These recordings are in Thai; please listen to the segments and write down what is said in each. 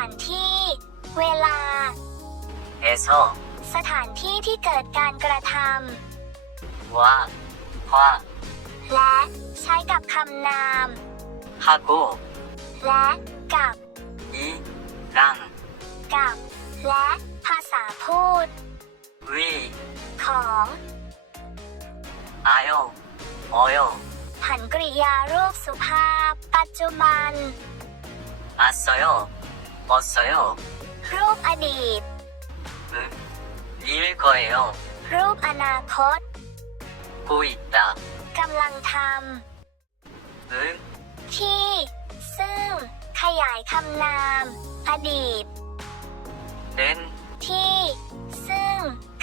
านที่ เวลา 에서, สถานที่ที่กิดการกระท 와, 화, ำ และใช้กับคำนาม 하고, และกับ 이, 랑, กับ และภาษาพูด 위, ของ 아요, 어요, ผันกริยารูปสุภาพ ปัจจุบัน 왔어요, 왔어요, รูปอดีต 응, 일 거예요, รูปอนาคต 고 있다, กำลังท 응, ำ ที่ ซึ่ง ขยายคำนาม อดีต 는, ที่ ซึ่ง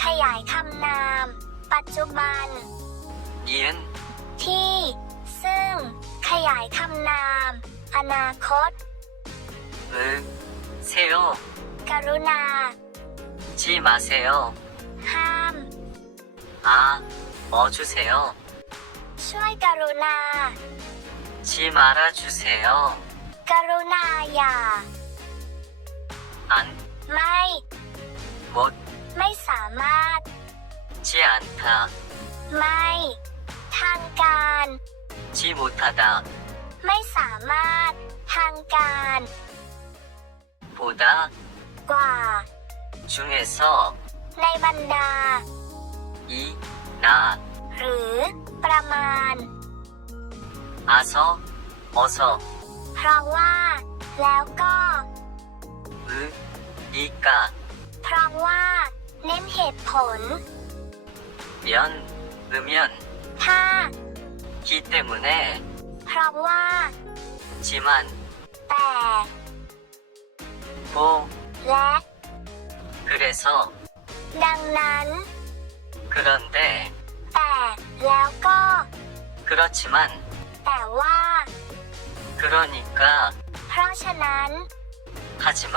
ขยายคำนาม ปัจจุบัน 이은, ที่ ซึ่ง ขยายคำนาม อนาคต 응, 세요, กรุณา 지 마세요, ห้าม 아, 어 주세요, ช่วยกรุณา 지 말아 주세요, กรุณาอย่า 안, ไม่ 못, ไม่สามารถ 지 않다, ไม่ ทางการ 지 못하다, ไม่สามารถ ทางการ 보다, กว่า 중에서, ในบรรดา 이, 나, หรือ ประมาณ 아서, 어서, เพราะว่า แล้วก็ 으, 니까, เพราะว่า เน้นเหตุผล 면, 으면, ถ้า 기 때문에, เพราะว่า 지만, แต่ 고, และ 그래서, ดังนั้น 그런데, แต่ แล้วก็ 그렇지만, แต่ว่า 그러니까, เพราะฉะนั้น 하지만,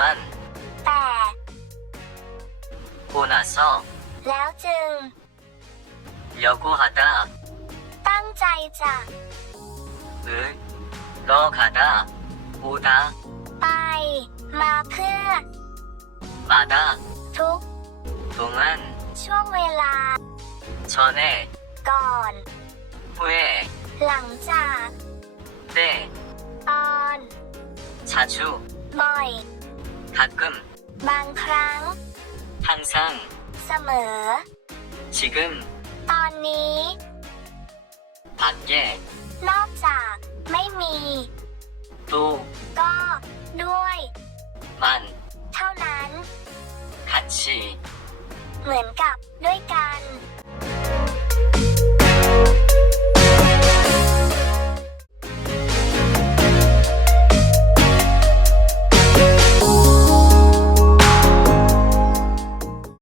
แต่ 고 나서, แล้วจึง 여구하다, ตั้งใจจะ 을, 너가다, 오다, ไป มาเพื่อ 마다, ทุก 동안, ช่วงเวลา 전에, ก่อน 후에, หลังจาก 때, ตอน 자주, บ่อย 가끔, บางครั้ง 항상, เสมอ 지금, ตอนนี้ 밖에, นอกจาก ไม่มี 또, ก็ ด้วย มัน เท่านั้น 같이 เหมือนกับด้วยกัน